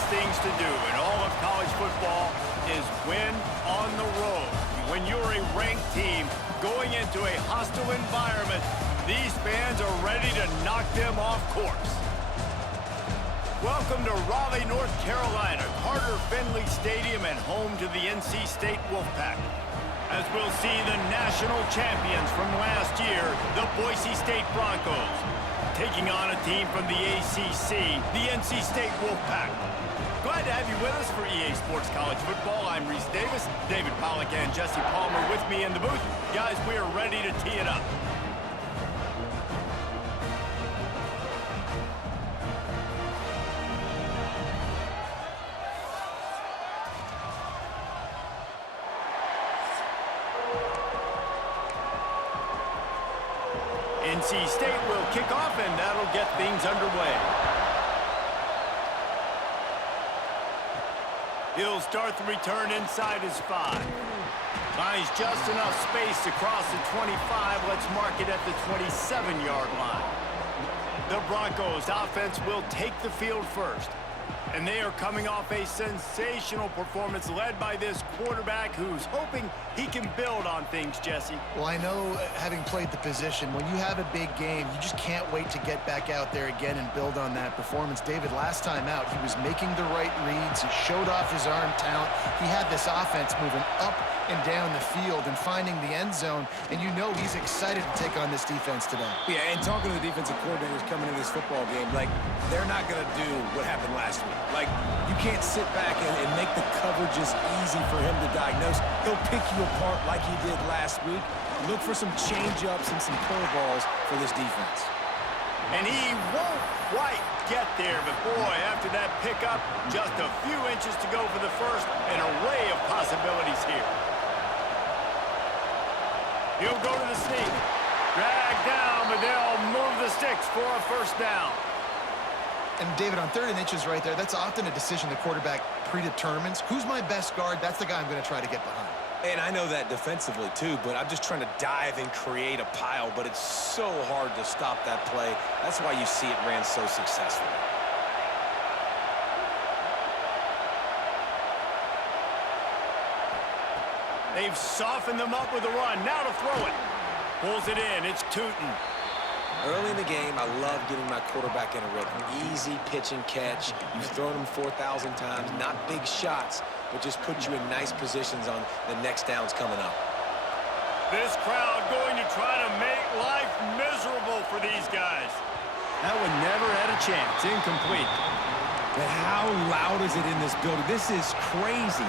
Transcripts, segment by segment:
best things to do in all of college football is win on the road. When you're a ranked team going into a hostile environment, these fans are ready to knock them off course. Welcome to Raleigh, North Carolina, Carter Finley Stadium, and home to the NC State Wolfpack. As we'll see the national champions from last year, the Boise State Broncos, taking on a team from the ACC, the NC State Wolfpack. Glad to have you with us for EA Sports College Football. I'm Reese Davis, David Pollack and Jesse Palmer with me in the booth. Guys, we are ready to tee it up. NC State will kick off, and that'll get things underway. He'll start the return inside his 5. Finds just enough space to cross the 25. Let's mark it at the 27-yard line. The Broncos offense will take the field first. And they are coming off a sensational performance led by this quarterback who's hoping he can build on things, Jesse. Well, I know, having played the position, when you have a big game, you just can't wait to get back out there again and build on that performance. David, last time out, he was making the right reads. He showed off his arm talent. He had this offense moving up and down the field and finding the end zone, and you know he's excited to take on this defense today. Yeah, and talking to the defensive coordinators coming into this football game, like, they're not going to do what happened last week. Like, you can't sit back and make the coverages easy for him to diagnose. He'll pick you apart like he did last week. Look for some change-ups and some curveballs for this defense. And he won't quite get there, but boy, after that pickup, just a few inches to go for the first, an array of possibilities here. He'll go to the sneak. Drag down, but they'll move the sticks for a first down. And David, on 3rd and inches right there, that's often a decision the quarterback predetermines. Who's my best guard? That's the guy I'm going to try to get behind. And I know that defensively, too, but I'm just trying to dive and create a pile, but it's so hard to stop that play. That's why you see it ran so successfully. They've softened them up with a run. Now to throw it. Pulls it in. It's Tootin. Early in the game, I love getting my quarterback in a rhythm. Easy pitch and catch. You've thrown him 4,000 times. Not big shots, but just put you in nice positions on the next downs coming up. This crowd going to try to make life miserable for these guys. That one never had a chance. Incomplete. But how loud is it in this building? This is crazy.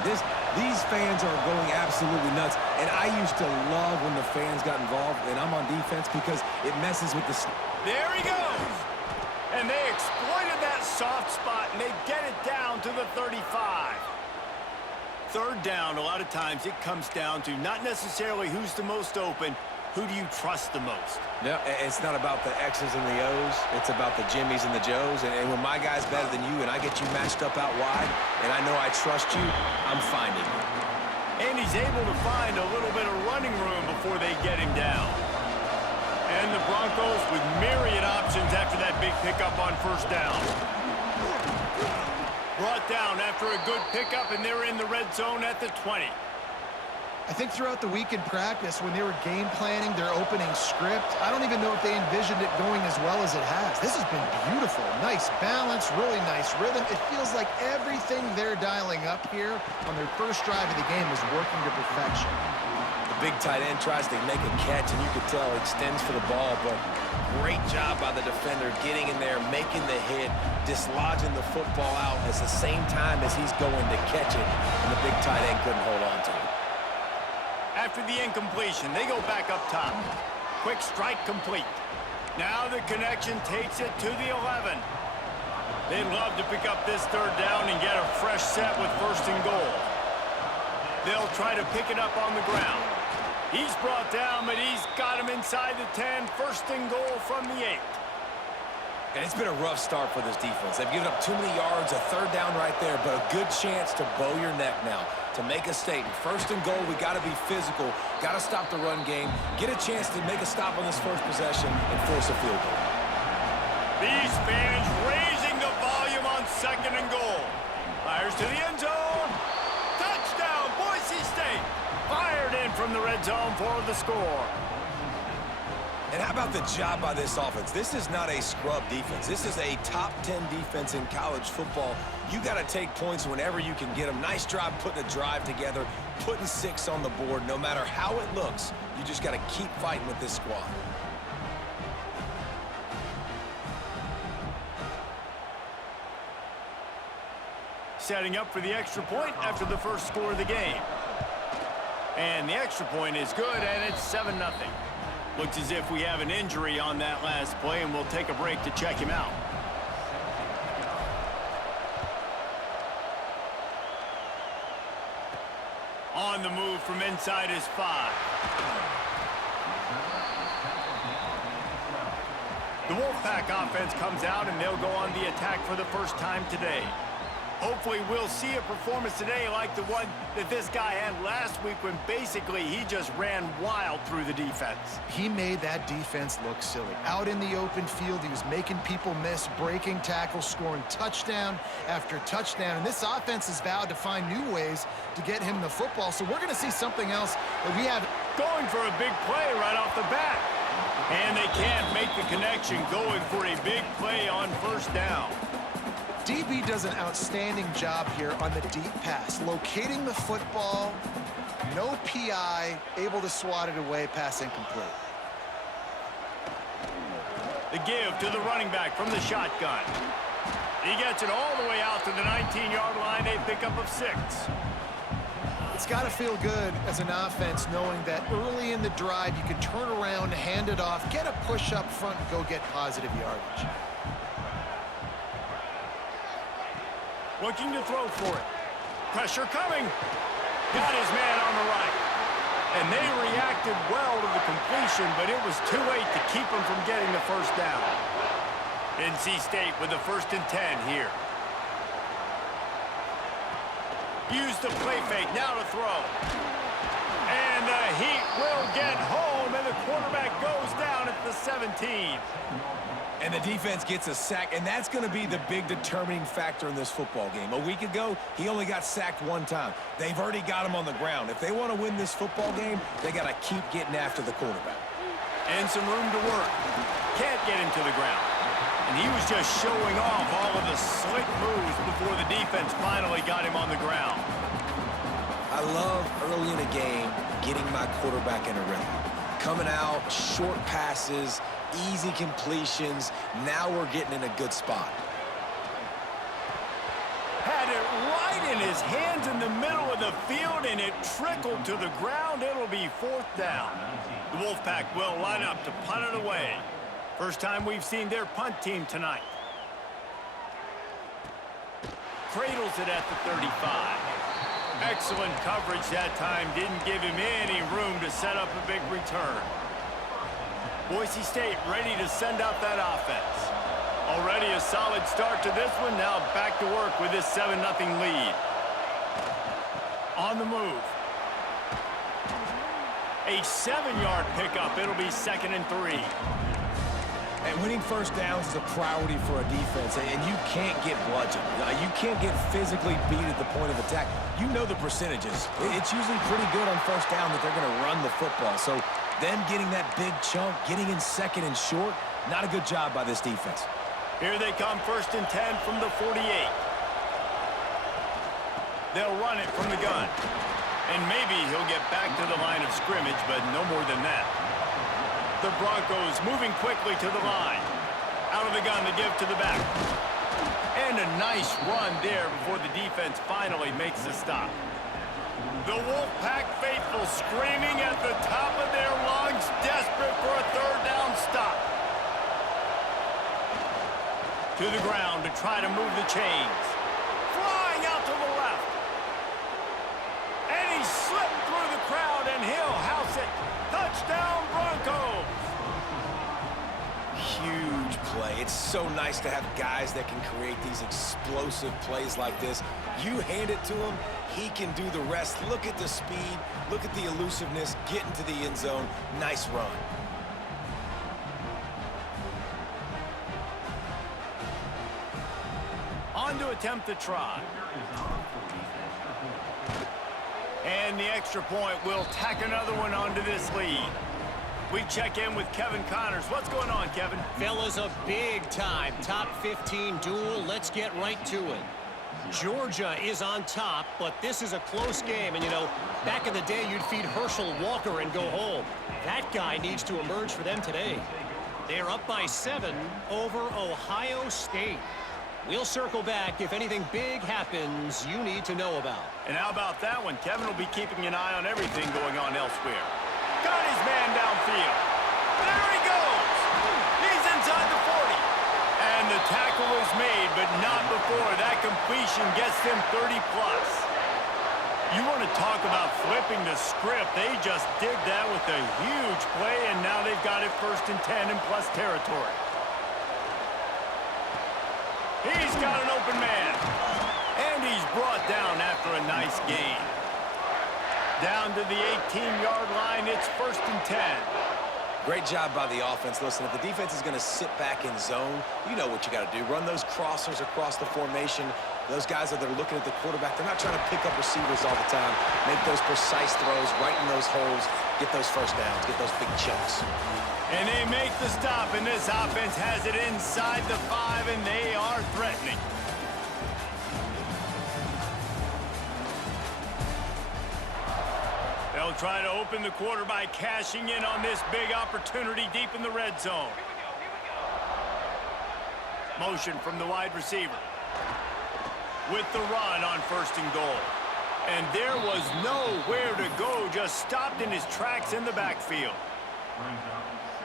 These fans are going absolutely nuts. And I used to love when the fans got involved, and I'm on defense because it messes with the... There he goes. And they exploited that soft spot, and they get it down to the 35. 3rd down, a lot of times it comes down to not necessarily who's the most open, who do you trust the most? No, it's not about the X's and the O's. It's about the Jimmys and the Joes. And when my guy's better than you and I get you matched up out wide and I know I trust you, I'm finding you. And he's able to find a little bit of running room before they get him down. And the Broncos with myriad options after that big pickup on 1st down. Brought down after a good pickup, and they're in the red zone at the 20. I think throughout the week in practice, when they were game planning their opening script, I don't even know if they envisioned it going as well as it has. This has been beautiful. Nice balance, really nice rhythm. It feels like everything they're dialing up here on their first drive of the game is working to perfection. The big tight end tries to make a catch, and you can tell it extends for the ball, but great job by the defender getting in there, making the hit, dislodging the football out at the same time as he's going to catch it, and the big tight end couldn't hold on to it. After the incompletion, they go back up top. Quick strike complete. Now the connection takes it to the 11. They'd love to pick up this 3rd down and get a fresh set with 1st and goal. They'll try to pick it up on the ground. He's brought down, but he's got him inside the 10. 1st and goal from the 8. And it's been a rough start for this defense. They've given up too many yards, a 3rd down right there, but a good chance to bow your neck now, to make a statement. 1st and goal, we got to be physical, got to stop the run game, get a chance to make a stop on this first possession, and force a field goal. These fans raising the volume on 2nd and goal. red zone for the score. And how about the job by this offense? This is not a scrub defense. This is a top 10 defense in college football. You got to take points whenever you can get them. Nice job putting a drive together, putting 6 on the board. No matter how it looks, you just got to keep fighting with this squad. Setting up for the extra point after the first score of the game. And the extra point is good, and it's 7-0. Looks as if we have an injury on that last play, and we'll take a break to check him out. On the move from inside his 5. The Wolfpack offense comes out, and they'll go on the attack for the first time today. Hopefully we'll see a performance today like the one that this guy had last week when basically he just ran wild through the defense. He made that defense look silly. Out in the open field, he was making people miss, breaking tackles, scoring touchdown after touchdown. And this offense has vowed to find new ways to get him the football. So we're going to see something else that we have. Going for a big play right off the bat. And they can't make the connection, going for a big play on first down. DB does an outstanding job here on the deep pass, locating the football, no PI, able to swat it away, pass incomplete. The give to the running back from the shotgun. He gets it all the way out to the 19-yard line, a pickup of 6. It's got to feel good as an offense knowing that early in the drive you can turn around, hand it off, get a push up front, and go get positive yardage. Looking to throw for it. Pressure coming. Got his man on the right. And they reacted well to the completion, but it was too late to keep him from getting the first down. NC State with the 1st and 10 here. Use the play fake, now to throw. And the Heat will get home, and the quarterback goes down at the 17. And the defense gets a sack, and that's going to be the big determining factor in this football game. A week ago, he only got sacked 1 time. They've already got him on the ground. If they want to win this football game, they got to keep getting after the quarterback. And some room to work. Can't get him to the ground. And he was just showing off all of the slick moves before the defense finally got him on the ground. I love early in a game getting my quarterback in a rhythm. Coming out, short passes, easy completions. Now we're getting in a good spot. Had it right in his hands in the middle of the field, and it trickled to the ground. It'll be 4th down. The Wolfpack will line up to punt it away. First time we've seen their punt team tonight. Cradles it at the 35. Excellent coverage that time. Didn't give him any room to set up a big return. Boise State ready to send out that offense. Already a solid start to this one. Now back to work with this 7-0 lead. On the move. A 7-yard pickup. It'll be 2nd and 3. And winning first downs is a priority for a defense, and you can't get bludgeoned. You can't get physically beat at the point of attack. You know the percentages. It's usually pretty good on first down that they're going to run the football. So them getting that big chunk, getting in 2nd and short, not a good job by this defense. Here they come, 1st and 10 from the 48. They'll run it from the gun. And maybe he'll get back to the line of scrimmage, but no more than that. The Broncos moving quickly to the line. Out of the gun to give to the back. And a nice run there before the defense finally makes the stop. The Wolfpack faithful screaming at the top of their lungs, desperate for a 3rd down stop. To the ground to try to move the chains. Flying out to the left. And he slipped through the crowd, and he'll house it. Touchdown, Broncos! Huge play. It's so nice to have guys that can create these explosive plays like this. You hand it to him, he can do the rest. Look at the speed, look at the elusiveness, get into the end zone. Nice run. On to attempt the try. And the extra point will tack another one onto this lead. We check in with Kevin Connors. What's going on, Kevin? Fellas, a big-time top 15 duel. Let's get right to it. Georgia is on top, but this is a close game. And, you know, back in the day, you'd feed Herschel Walker and go home. That guy needs to emerge for them today. They're up by 7 over Ohio State. We'll circle back if anything big happens you need to know about. And how about that one? Kevin will be keeping an eye on everything going on elsewhere. Got his man downfield. There he goes. He's inside the 40. And the tackle is made, but not before that completion gets them 30-plus. You want to talk about flipping the script. They just did that with a huge play, and now they've got it 1st and 10 in plus territory. He's got an open man. And he's brought down after a nice gain. Down to the 18-yard line, it's 1st and 10. Great job by the offense. Listen, if the defense is going to sit back in zone, you know what you got to do. Run those crossers across the formation. Those guys that are looking at the quarterback, they're not trying to pick up receivers all the time. Make those precise throws right in those holes. Get those first downs. Get those big chunks. And they make the stop, and this offense has it inside the 5, and they are threatening. They'll try to open the quarter by cashing in on this big opportunity deep in the red zone. Motion from the wide receiver. With the run on 1st and goal. And there was nowhere to go, just stopped in his tracks in the backfield.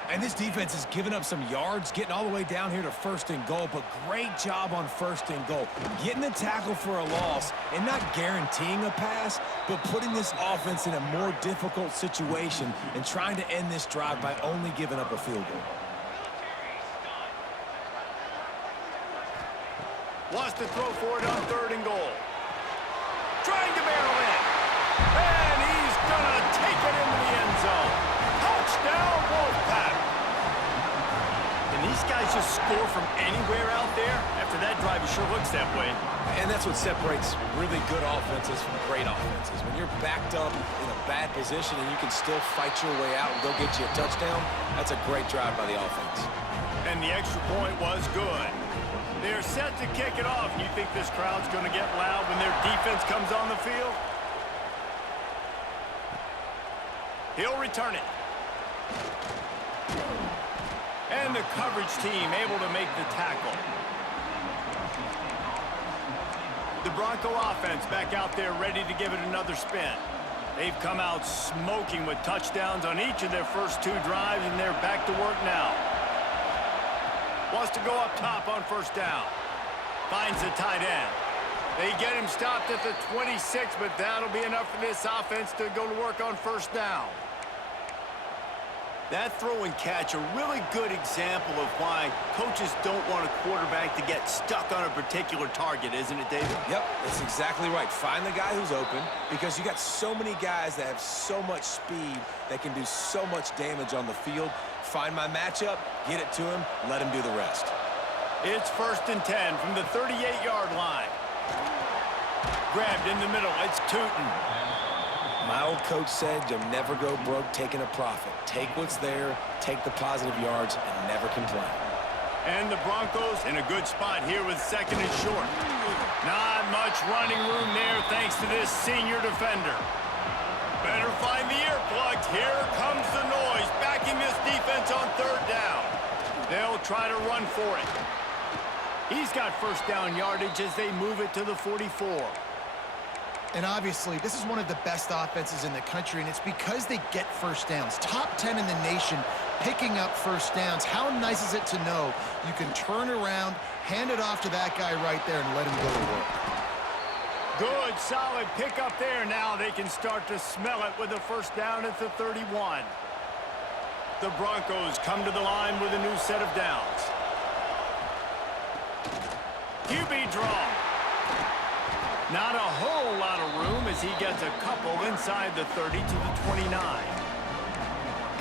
And this defense has given up some yards, getting all the way down here to 1st and goal, but great job on 1st and goal. Getting the tackle for a loss and not guaranteeing a pass, but putting this offense in a more difficult situation and trying to end this drive by only giving up a field goal. Wants to throw for it on 3rd and goal. Trying to barrel in. And he's going to take it into the end zone. Touchdown, Wolfpack. Can these guys just score from anywhere out there? After that drive, it sure looks that way. And that's what separates really good offenses from great offenses. When you're backed up in a bad position and you can still fight your way out and go get you a touchdown, that's a great drive by the offense. And the extra point was good. They're set to kick it off. You think this crowd's going to get loud when their defense comes on the field? He'll return it. And the coverage team able to make the tackle. The Bronco offense back out there ready to give it another spin. They've come out smoking with touchdowns on each of their first 2 drives, and they're back to work now. Wants to go up top on 1st down. Finds the tight end. They get him stopped at the 26, but that'll be enough for this offense to go to work on 1st down. That throw and catch, a really good example of why coaches don't want a quarterback to get stuck on a particular target, isn't it, David? Yep, that's exactly right. Find the guy who's open because you got so many guys that have so much speed that can do so much damage on the field. Find my matchup, get it to him, let him do the rest. It's 1st and 10 from the 38-yard line. Grabbed in the middle, it's Tootin. My old coach said you'll never go broke taking a profit. Take what's there, take the positive yards, and never complain. And the Broncos in a good spot here with 2nd and short. Not much running room there thanks to this senior defender. Better find the earplugs. Here comes the noise, backing this defense on 3rd down. They'll try to run for it. He's got 1st down yardage as they move it to the 44. And obviously, this is one of the best offenses in the country, and it's because they get 1st downs. Top 10 in the nation picking up 1st downs. How nice is it to know you can turn around, hand it off to that guy right there, and let him go to work. Good, solid pickup there. Now they can start to smell it with a 1st down at the 31. The Broncos come to the line with a new set of downs. QB draw. Not a whole lot of room as he gets a couple inside the 30 to the 29.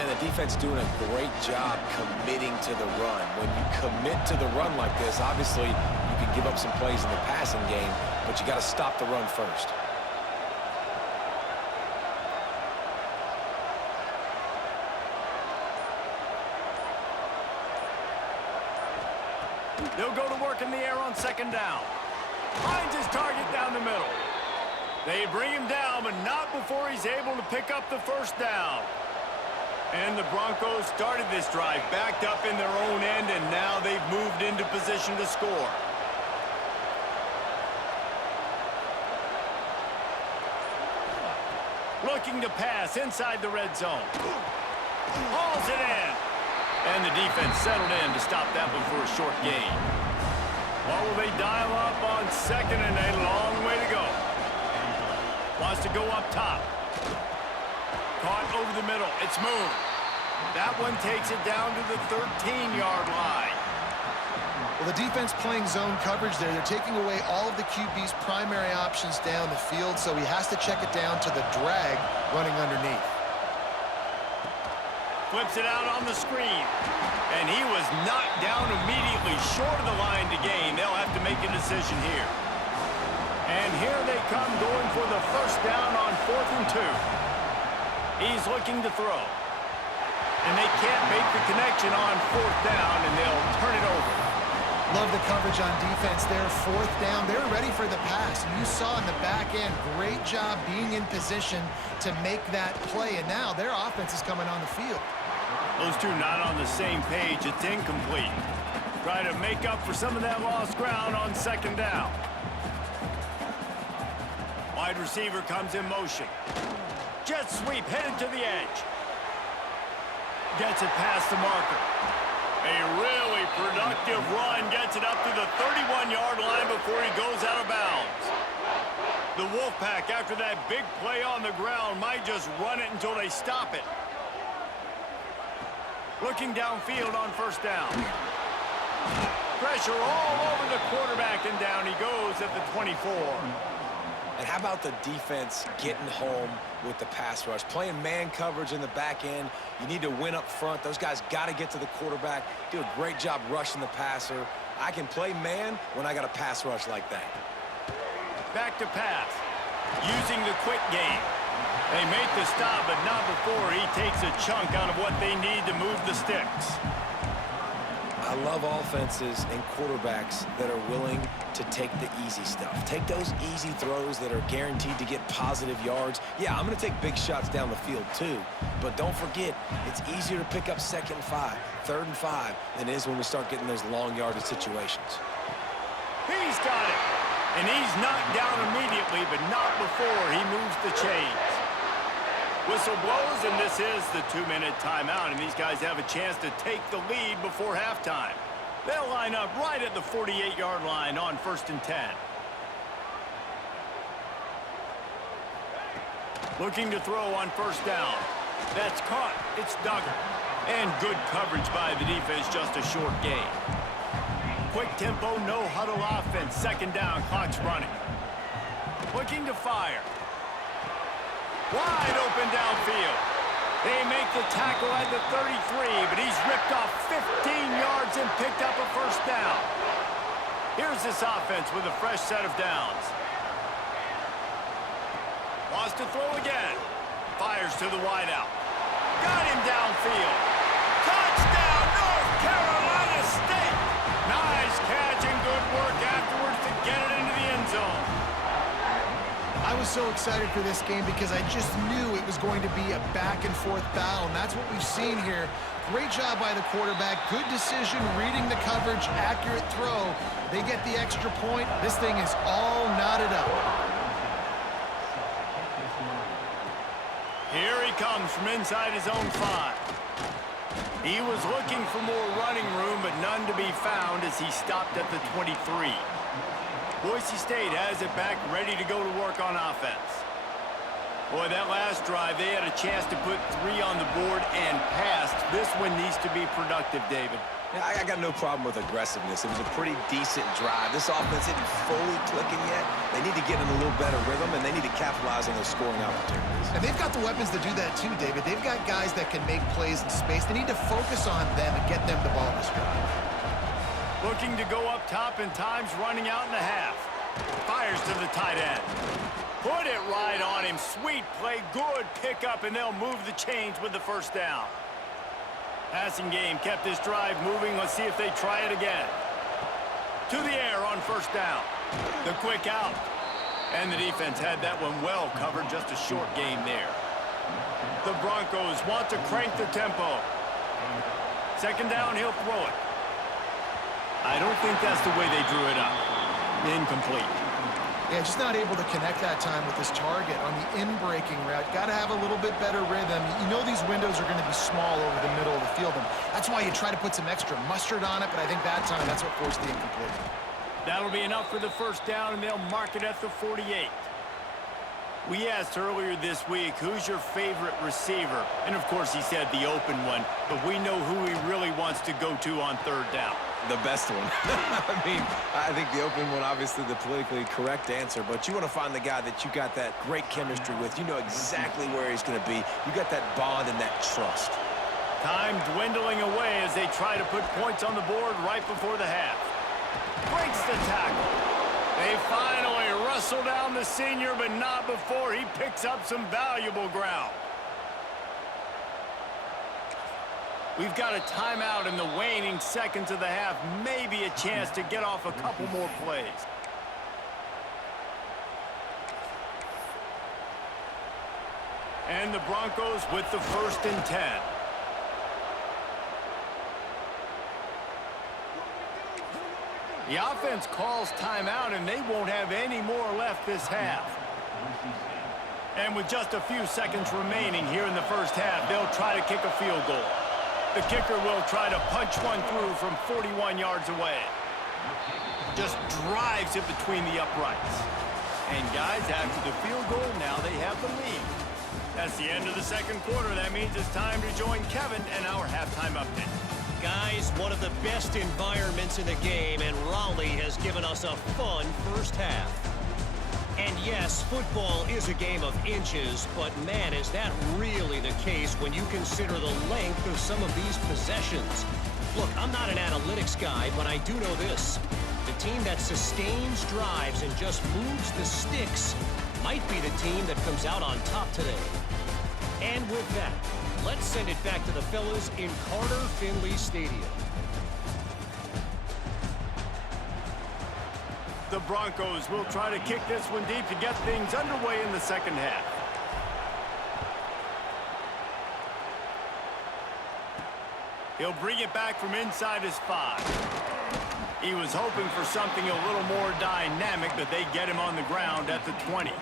And the defense doing a great job committing to the run. When you commit to the run like this, obviously you can give up some plays in the passing game, but you got to stop the run first. They'll go to work in the air on second down. Finds his target down the middle. They bring him down, but not before he's able to pick up the first down. And the Broncos started this drive backed up in their own end, and now they've moved into position to score. Looking to pass inside the red zone. Hauls it in. And the defense settled in to stop that one for a short gain. What will they dial up on second and a long way to go? Wants to go up top. Caught over the middle. It's moved. That one takes it down to the 13-yard line. Well, the defense playing zone coverage there. They're taking away all of the QB's primary options down the field, so he has to check it down to the drag running underneath. Flips it out on the screen. And he was knocked down immediately short of the line to gain. They'll have to make a decision here. And here they come going for the first down on 4th and 2. He's looking to throw. And they can't make the connection on 4th down, and they'll turn it over. Love the coverage on defense there. 4th down. They're ready for the pass. You saw in the back end, great job being in position to make that play. And now their offense is coming on the field. Those two not on the same page. It's incomplete. Try to make up for some of that lost ground on second down. Wide receiver comes in motion. Jet sweep headed to the edge. Gets it past the marker. A really productive run gets it up to the 31-yard line before he goes out of bounds. The Wolfpack, after that big play on the ground, might just run it until they stop it. Looking downfield on first down. Pressure all over the quarterback, and down he goes at the 24. And how about the defense getting home with the pass rush? Playing man coverage in the back end. You need to win up front. Those guys got to get to the quarterback. Do a great job rushing the passer. I can play man when I got a pass rush like that. Back to pass. Using the quick game. They make the stop, but not before he takes a chunk out of what they need to move the sticks. I love offenses and quarterbacks that are willing to take the easy stuff. Take those easy throws that are guaranteed to get positive yards. Yeah, I'm going to take big shots down the field too. But don't forget, it's easier to pick up 2nd and 5, 3rd and 5 than it is when we start getting those long yardage situations. He's got it. And he's knocked down immediately, but not before he moves the chains. Whistle blows, and this is the 2-minute timeout, and these guys have a chance to take the lead before halftime. They'll line up right at the 48-yard line on 1st and 10. Looking to throw on first down. That's caught. It's Duggar. And good coverage by the defense, just a short gain. Quick tempo, no huddle offense. 2nd down, clock's running. Looking to fire. Wide open downfield. They make the tackle at the 33, but he's ripped off 15 yards and picked up a first down. Here's this offense with a fresh set of downs. Wants to throw again. Fires to the wideout. Got him downfield. Touchdown, North Carolina State. Nice catch and good work afterwards to get it into the end zone. I was so excited for this game because I just knew it was going to be a back-and-forth battle, and that's what we've seen here. Great job by the quarterback. Good decision, reading the coverage, accurate throw. They get the extra point. This thing is all knotted up. Here he comes from inside his own 5. He was looking for more running room, but none to be found as he stopped at the 23. Boise State has it back, ready to go to work on offense. Boy, that last drive, they had a chance to put 3 on the board and passed. This one needs to be productive, David. Yeah, I got no problem with aggressiveness. It was a pretty decent drive. This offense isn't fully clicking yet. They need to get in a little better rhythm, and they need to capitalize on those scoring opportunities. And they've got the weapons to do that too, David. They've got guys that can make plays in space. They need to focus on them and get them the ball this drive. Looking to go up top, and time's running out in the half. Fires to the tight end. Put it right on him. Sweet play, good pickup, and they'll move the chains with the first down. Passing game kept this drive moving. Let's see if they try it again. To the air on first down. The quick out. And the defense had that one well covered. Just a short gain there. The Broncos want to crank the tempo. Second down, he'll throw it. I don't think that's the way they drew it up. Incomplete. Yeah, just not able to connect that time with his target on the in-breaking route. Got to have a little bit better rhythm. You know these windows are going to be small over the middle of the field, and that's why you try to put some extra mustard on it, but I think that time that's what forced the incomplete. That'll be enough for the first down, and they'll mark it at the 48. We asked earlier this week, who's your favorite receiver? And, of course, he said the open one, but we know who he really wants to go to on third down. The best one. I mean, I think the open one, obviously the politically correct answer, but you want to find the guy that you got that great chemistry with. You know exactly where he's going to be. You got that bond and that trust. Time dwindling away as they try to put points on the board right before the half. Breaks the tackle. They finally wrestle down the senior, but not before he picks up some valuable ground. We've got a timeout in the waning seconds of the half. Maybe a chance to get off a couple more plays. And the Broncos with the 1st and 10. The offense calls timeout, and they won't have any more left this half. And with just a few seconds remaining here in the first half, they'll try to kick a field goal. The kicker will try to punch one through from 41 yards away. Just drives it between the uprights. And guys, after the field goal, now they have the lead. That's the end of the second quarter. That means it's time to join Kevin and our halftime update. Guys, one of the best environments in the game, and Raleigh has given us a fun first half. And yes, football is a game of inches, but man, is that really the case when you consider the length of some of these possessions. Look, I'm not an analytics guy, but I do know this. The team that sustains drives and just moves the sticks might be the team that comes out on top today. And with that, let's send it back to the fellas in Carter Finley Stadium. The Broncos will try to kick this one deep to get things underway in the second half. He'll bring it back from inside his 5. He was hoping for something a little more dynamic, but they get him on the ground at the 20.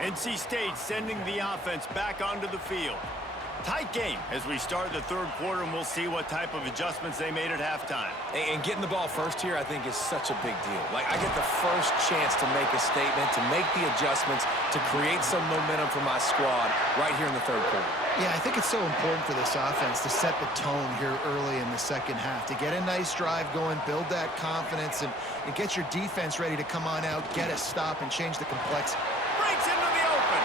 NC State sending the offense back onto the field. Tight game as we start the third quarter, and we'll see what type of adjustments they made at halftime. And getting the ball first here, I think, is such a big deal. Like, I get the first chance to make a statement, to make the adjustments, to create some momentum for my squad right here in the third quarter. Yeah, I think it's so important for this offense to set the tone here early in the second half, to get a nice drive going, build that confidence, and get your defense ready to come on out, get a stop, and change the complexity. Breaks into the open.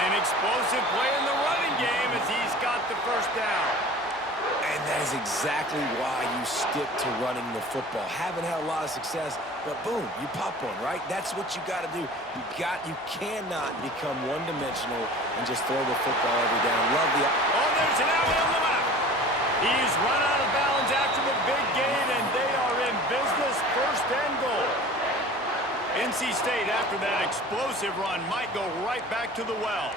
An explosive play in the running game as he's got the first down. And that is exactly why you stick to running the football. Haven't had a lot of success, but boom, you pop one, right? That's what you got to do. You cannot become one-dimensional and just throw the football every down. Love the... Oh, there's an alley on the left. He's run out of bounds after the big gain, and they are in business, 1st and goal. NC State, after that explosive run, might go right back to the well.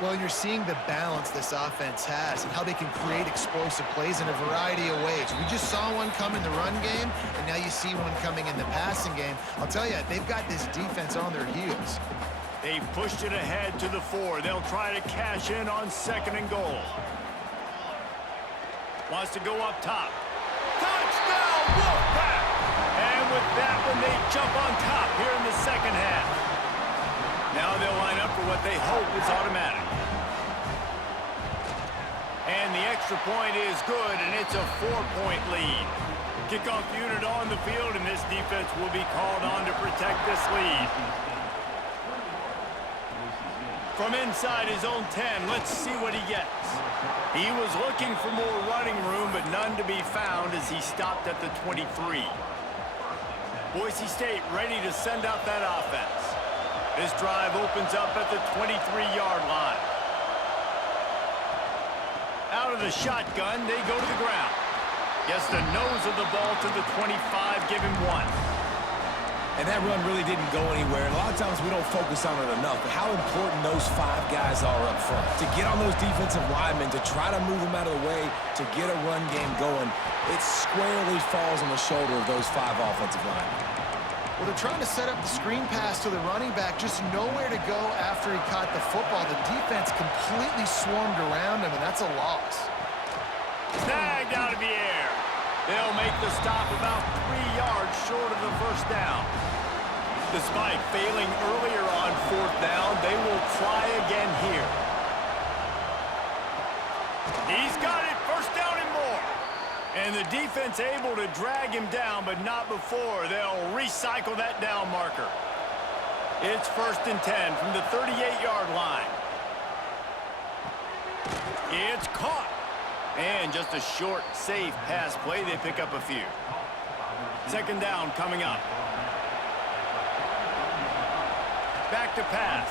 Well, you're seeing the balance this offense has and how they can create explosive plays in a variety of ways. We just saw one come in the run game, and now you see one coming in the passing game. I'll tell you, they've got this defense on their heels. They've pushed it ahead to the 4. They'll try to cash in on 2nd and goal. Wants to go up top. Touchdown, Wolfpack! And with that one, they jump on top here in the second half. Now they'll line up for what they hope is automatic. And the extra point is good, and it's a 4-point lead. Kickoff unit on the field, and this defense will be called on to protect this lead. From inside his own 10, let's see what he gets. He was looking for more running room, but none to be found as he stopped at the 23. Boise State ready to send out that offense. This drive opens up at the 23-yard line. Out of the shotgun, they go to the ground. Gets the nose of the ball to the 25, give him 1. And that run really didn't go anywhere. And a lot of times we don't focus on it enough. But how important those 5 guys are up front. To get on those defensive linemen, to try to move them out of the way, to get a run game going, it squarely falls on the shoulder of those 5 offensive linemen. Well, they're trying to set up the screen pass to the running back, just nowhere to go after he caught the football. The defense completely swarmed around him, and that's a loss. Snagged out of the air. They'll make the stop about 3 yards short of the first down. Despite failing earlier on 4th down, they will try again here. He's got it, 1st down and more. And the defense able to drag him down, but not before. They'll recycle that down marker. It's 1st and 10 from the 38-yard line. It's caught. And just a short, safe pass play. They pick up a few. 2nd down coming up. Back to pass.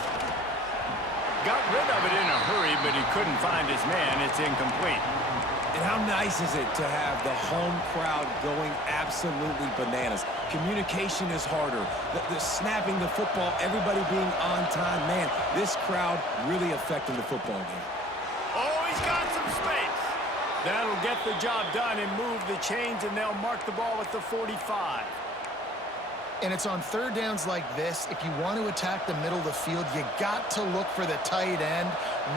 Got rid of it in a hurry, but he couldn't find his man. It's incomplete. And how nice is it to have the home crowd going absolutely bananas? Communication is harder. The snapping the football, everybody being on time. Man, this crowd really affecting the football game. Oh, he's got some space. That'll get the job done and move the chains, and they'll mark the ball at the 45. And it's on 3rd downs like this. If you want to attack the middle of the field, you got to look for the tight end.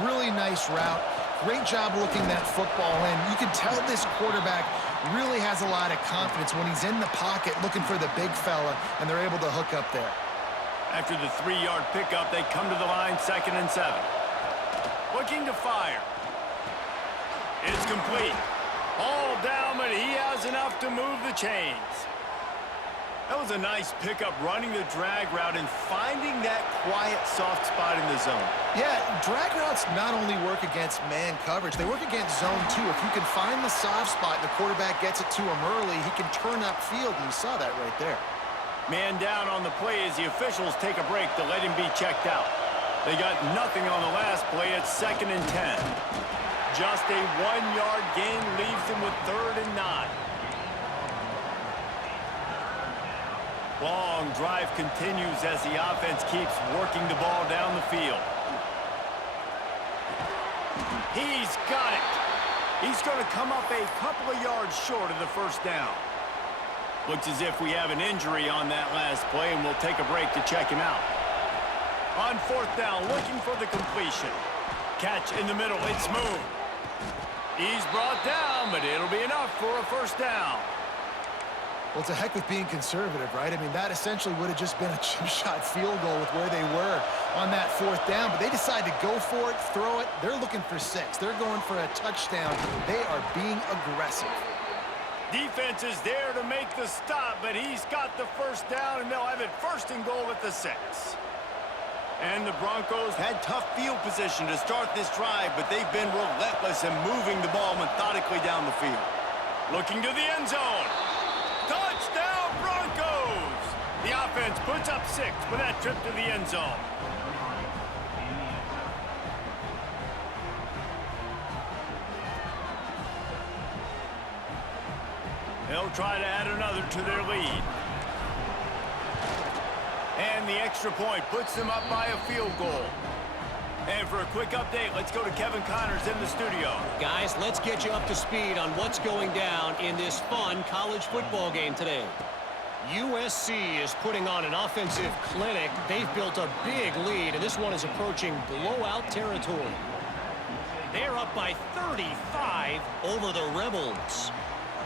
Really nice route. Great job looking that football in. You can tell this quarterback really has a lot of confidence when he's in the pocket looking for the big fella, and they're able to hook up there. After the 3-yard pickup, they come to the line 2nd and 7. Looking to fire. It's complete. All down, but he has enough to move the chains. That was a nice pickup, running the drag route and finding that quiet, soft spot in the zone. Yeah, drag routes not only work against man coverage, they work against zone too. If you can find the soft spot and the quarterback gets it to him early, he can turn upfield, and you saw that right there. Man down on the play as the officials take a break to let him be checked out. They got nothing on the last play. It's 2nd and 10. Just a 1-yard gain leaves them with 3rd and 9. Long drive continues as the offense keeps working the ball down the field. He's got it. He's going to come up a couple of yards short of the 1st down. Looks as if we have an injury on that last play, and we'll take a break to check him out. On 4th down, looking for the completion. Catch in the middle, it's smooth. He's brought down, but it'll be enough for a 1st down. Well, it's a heck with being conservative, right? I mean, that essentially would have just been a chip shot field goal with where they were on that 4th down, but they decide to go for it, throw it. They're looking for 6. They're going for a touchdown. They are being aggressive. Defense is there to make the stop, but he's got the 1st down, and they'll have it 1st and goal at the 6. And the Broncos had tough field position to start this drive, but they've been relentless in moving the ball methodically down the field. Looking to the end zone. Touchdown, Broncos! The offense puts up 6 with that trip to the end zone. They'll try to add another to their lead. And the extra point puts them up by a field goal. And for a quick update, let's go to Kevin Connors in the studio. Guys, let's get you up to speed on what's going down in this fun college football game today. USC is putting on an offensive clinic. They've built a big lead, and this one is approaching blowout territory. They're up by 35 over the Rebels.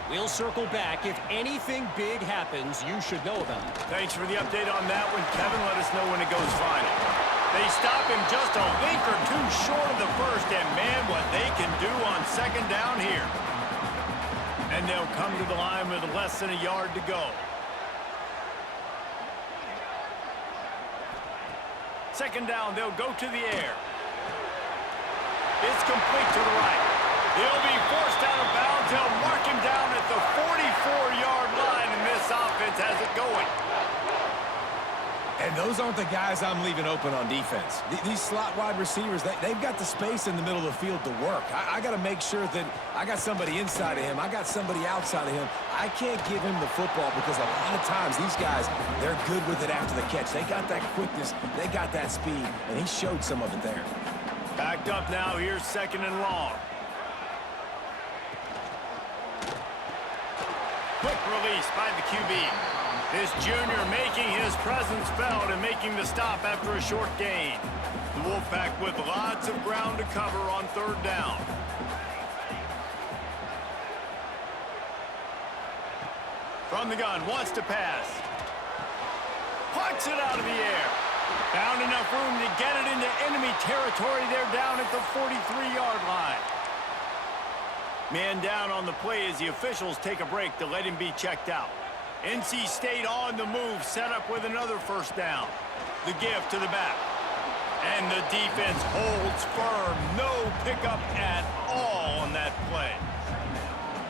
We'll circle back. If anything big happens, you should know about it. Thanks for the update on that one, Kevin. Let us know when it goes final. They stop him just a link or 2 short of the 1st, and man, what they can do on 2nd down here. And they'll come to the line with less than a yard to go. 2nd down, they'll go to the air. It's complete to the right. He'll be forced out of bounds. They'll mark him down at the 44-yard line, and this offense has it going. And those aren't the guys I'm leaving open on defense. These slot wide receivers, they've got the space in the middle of the field to work. I got to make sure that I got somebody inside of him. I got somebody outside of him. I can't give him the football because a lot of times these guys, they're good with it after the catch. They got that quickness. They got that speed, and he showed some of it there. Backed up now. Here's 2nd and long. Quick release by the QB. This junior making his presence felt and making the stop after a short gain. The Wolfpack with lots of ground to cover on 3rd down. From the gun, wants to pass. Pucks it out of the air. Found enough room to get it into enemy territory. They're down at the 43-yard line. Man down on the play as the officials take a break to let him be checked out. NC State on the move, set up with another 1st down. The give to the back. And the defense holds firm. No pickup at all on that play.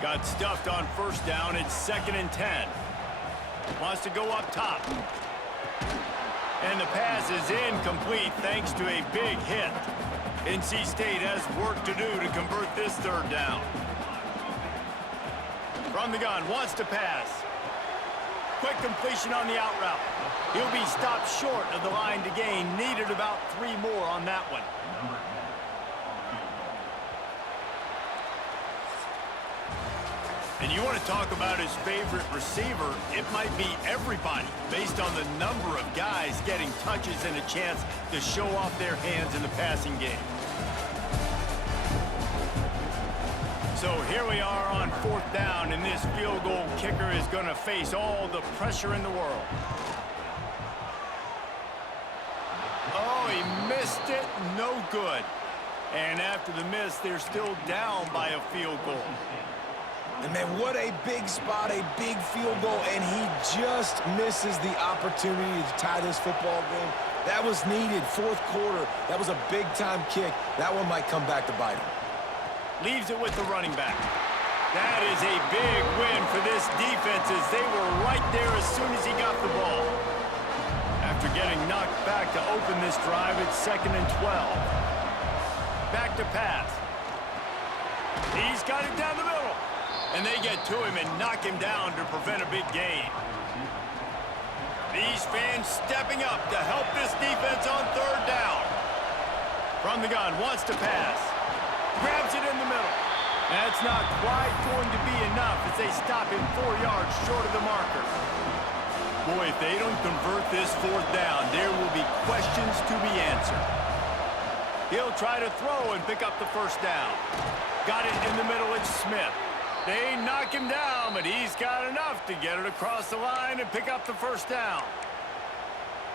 Got stuffed on 1st down. It's 2nd and 10. Wants to go up top. And the pass is incomplete thanks to a big hit. NC State has work to do to convert this 3rd down. From the gun, wants to pass. Quick completion on the out route. He'll be stopped short of the line to gain. Needed about 3 more on that one. And you want to talk about his favorite receiver, it might be everybody based on the number of guys getting touches and a chance to show off their hands in the passing game. So here we are on 4th down, and this field goal kicker is going to face all the pressure in the world. Oh, he missed it. No good. And after the miss, they're still down by a field goal. And man, what a big spot, a big field goal, and he just misses the opportunity to tie this football game. That was needed, 4th quarter. That was a big-time kick. That one might come back to bite him. Leaves it with the running back. That is a big win for this defense as they were right there as soon as he got the ball. After getting knocked back to open this drive, it's 2nd and 12. Back to pass. He's got it down the middle. And they get to him and knock him down to prevent a big gain. These fans stepping up to help this defense on 3rd down. From the gun, wants to pass. Grabs it in the middle. That's not quite going to be enough as they stop him 4 yards short of the marker. Boy, if they don't convert this 4th down, there will be questions to be answered. He'll try to throw and pick up the 1st down. Got it in the middle, it's Smith. They knock him down, but he's got enough to get it across the line and pick up the 1st down.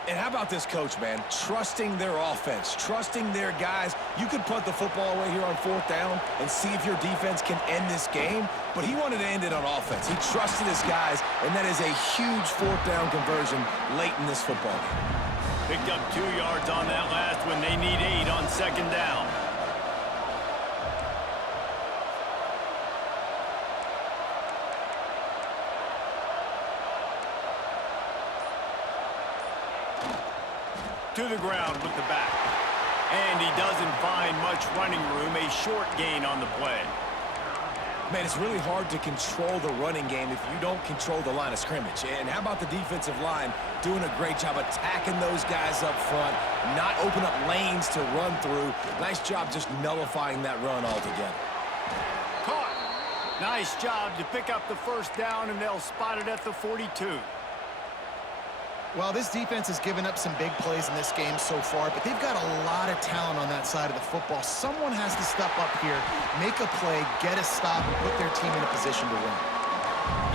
And how about this coach, man? Trusting their offense, trusting their guys. You could punt the football away here on 4th down and see if your defense can end this game, but he wanted to end it on offense. He trusted his guys, and that is a huge 4th down conversion late in this football game. Picked up 2 yards on that last one. They need 8 on 2nd down. To the ground with the back. And he doesn't find much running room. A short gain on the play. Man, it's really hard to control the running game if you don't control the line of scrimmage. And how about the defensive line doing a great job attacking those guys up front, not open up lanes to run through. Nice job just nullifying that run altogether. Caught. Nice job to pick up the 1st down, and they'll spot it at the 42. Well, this defense has given up some big plays in this game so far, but they've got a lot of talent on that side of the football. Someone has to step up here, make a play, get a stop, and put their team in a position to win.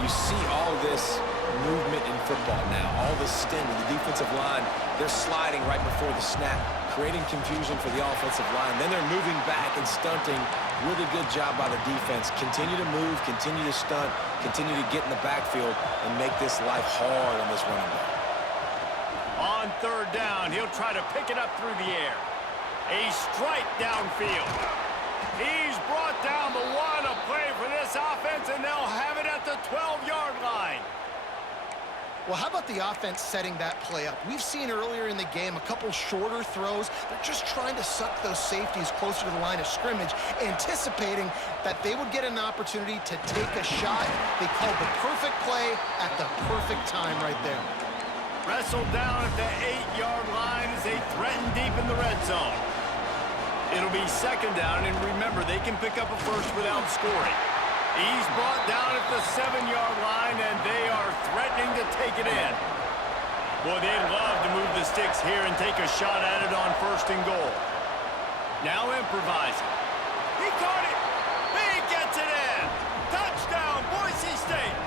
You see all this movement in football now, all the sting, the defensive line, they're sliding right before the snap, creating confusion for the offensive line. Then they're moving back and stunting. Really good job by the defense. Continue to move, continue to stunt, continue to get in the backfield and make this life hard on this running back. On 3rd down, he'll try to pick it up through the air. A strike downfield. He's brought down the one, a play for this offense, and they'll have it at the 12-yard line. Well, how about the offense setting that play up? We've seen earlier in the game a couple shorter throws. They're just trying to suck those safeties closer to the line of scrimmage, anticipating that they would get an opportunity to take a shot. They called the perfect play at the perfect time right there. Wrestled down at the 8-yard line as they threaten deep in the red zone. It'll be second down, and remember, they can pick up a first without scoring. He's brought down at the 7-yard line, and they are threatening to take it in. Boy, they'd love to move the sticks here and take a shot at it on first and goal. Now improvising. He caught it. He gets it in. Touchdown, Boise State.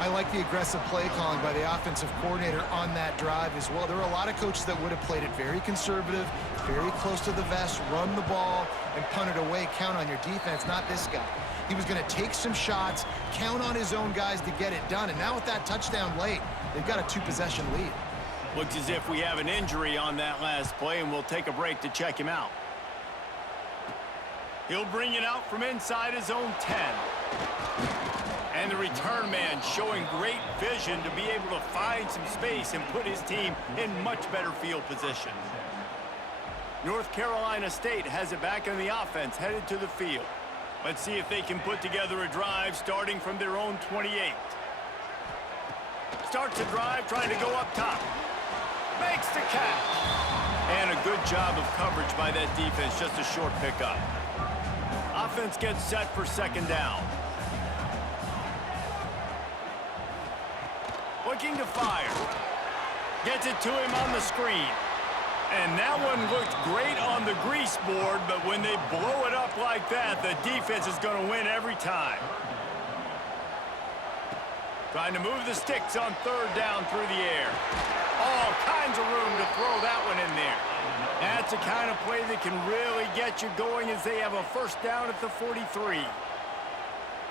I like the aggressive play calling by the offensive coordinator on that drive as well. There are a lot of coaches that would have played it very conservative, very close to the vest, run the ball, and punt it away. Count on your defense, not this guy. He was going to take some shots, count on his own guys to get it done. And now with that touchdown late, they've got a 2-possession lead. Looks as if we have an injury on that last play, and we'll take a break to check him out. He'll bring it out from inside his own 10. And the return man showing great vision to be able to find some space and put his team in much better field position. North Carolina State has it back on the offense, headed to the field. Let's see if they can put together a drive starting from their own 28. Starts a drive trying to go up top. Makes the catch. And a good job of coverage by that defense, just a short pickup. Offense gets set for second down. Looking to fire. Gets it to him on the screen. And that one looked great on the grease board, but when they blow it up like that, the defense is going to win every time. Trying to move the sticks on third down through the air. All kinds of room to throw that one in there. That's the kind of play that can really get you going as they have a first down at the 43.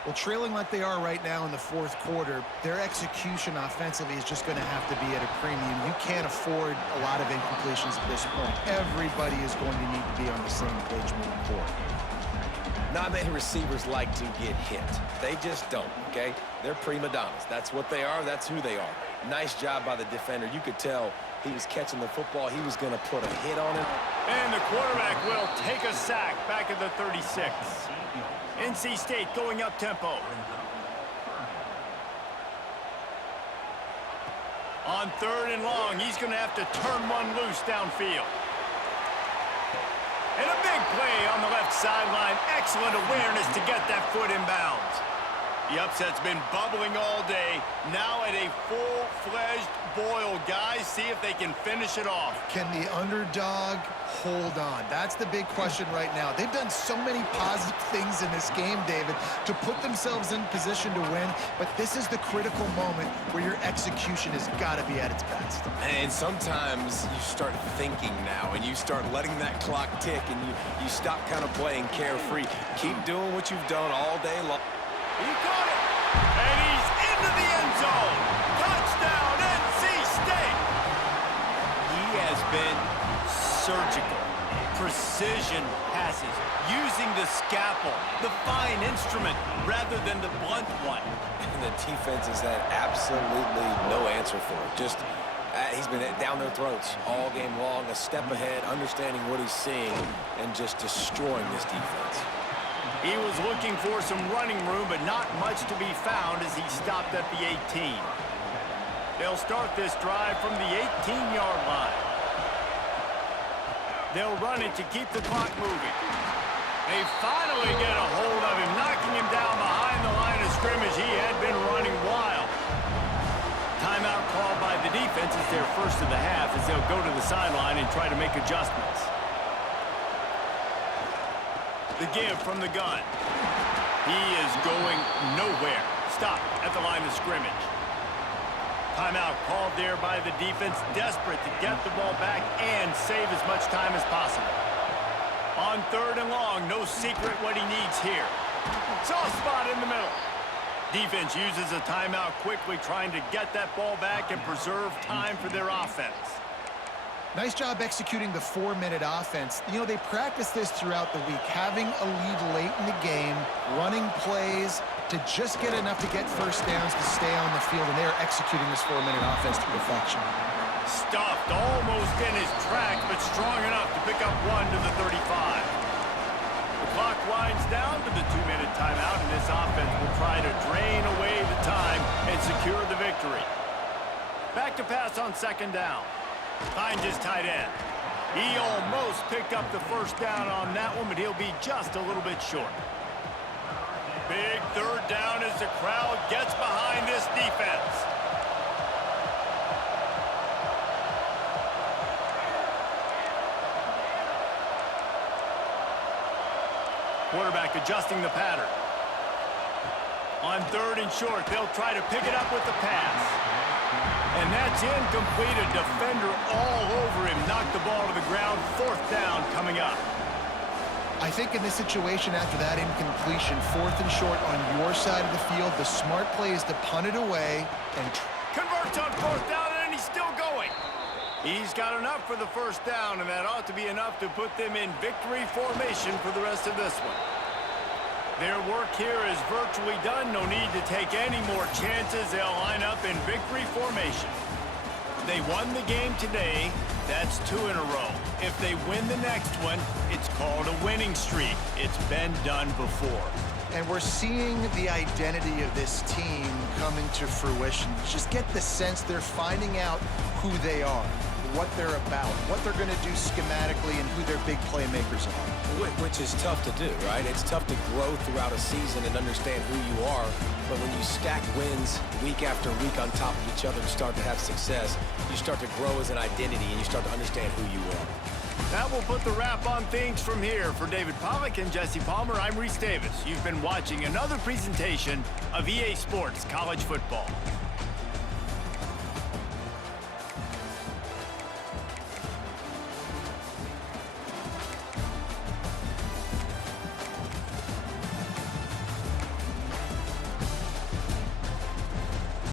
Well, trailing like they are right now in the fourth quarter, their execution offensively is just going to have to be at a premium. You can't afford a lot of incompletions at this point. Everybody is going to need to be on the same page moving forward. Not many receivers like to get hit. They just don't, okay? They're prima donnas. That's what they are. That's who they are. Nice job by the defender. You could tell he was catching the football. He was going to put a hit on it. And the quarterback will take a sack back at the 36. NC State going up tempo. On third and long, he's going to have to turn one loose downfield. And a big play on the left sideline. Excellent awareness to get that foot in bounds. The upset's been bubbling all day. Now at a full-fledged boil. Guys, see if they can finish it off. Can the underdog hold on? That's the big question right now. They've done so many positive things in this game, David, to put themselves in position to win, but this is the critical moment where your execution has got to be at its best. And sometimes you start thinking now, and you start letting that clock tick, and you stop kind of playing carefree. Keep doing what you've done all day long. He caught it, and he's into the end zone. Touchdown, NC State. He has been surgical, precision passes, using the scalpel, the fine instrument, rather than the blunt one. And the defense has had absolutely no answer for it. Just, he's been down their throats all game long, a step ahead, understanding what he's seeing, and just destroying this defense. He was looking for some running room, but not much to be found as he stopped at the 18. They'll start this drive from the 18-yard line. They'll run it to keep the clock moving. They finally get a hold of him, knocking him down behind the line of scrimmage. He had been running wild. Timeout called by the defense is their first of the half as they'll go to the sideline and try to make adjustments. The give from the gun. He is going nowhere. Stop at the line of scrimmage. Timeout called there by the defense, desperate to get the ball back and save as much time as possible. On third and long, no secret what he needs here. Soft spot in the middle. Defense uses a timeout quickly, trying to get that ball back and preserve time for their offense. Nice job executing the 4-minute offense. You know, they practice this throughout the week, having a lead late in the game, running plays to just get enough to get first downs to stay on the field, and they're executing this 4-minute offense to perfection. Stuffed almost in his tracks, but strong enough to pick up one to the 35. The clock winds down to the 2-minute timeout, and this offense will try to drain away the time and secure the victory. Back to pass on second down. Finds his tight end. He almost picked up the first down on that one, but he'll be just a little bit short. Big third down as the crowd gets behind this defense. Quarterback adjusting the pattern. On third and short, they'll try to pick it up with the pass. And that's incomplete. A defender all over him. Knocked the ball to the ground. Fourth down coming up. I think in this situation, after that incompletion, fourth and short on your side of the field, the smart play is to punt it away and converts on fourth down, and he's still going. He's got enough for the first down, and that ought to be enough to put them in victory formation for the rest of this one. Their work here is virtually done. No need to take any more chances. They'll line up in victory formation. They won the game today. That's 2 in a row. If they win the next one, it's called a winning streak. It's been done before. And we're seeing the identity of this team coming to fruition. Just get the sense they're finding out who they are, what they're about, what they're going to do schematically, and who their big playmakers are. Which is tough to do, right? It's tough to grow throughout a season and understand who you are. But when you stack wins week after week on top of each other and start to have success, you start to grow as an identity and you start to understand who you are. That will put the wrap on things from here. For David Pollack and Jesse Palmer, I'm Reese Davis. You've been watching another presentation of EA Sports College Football.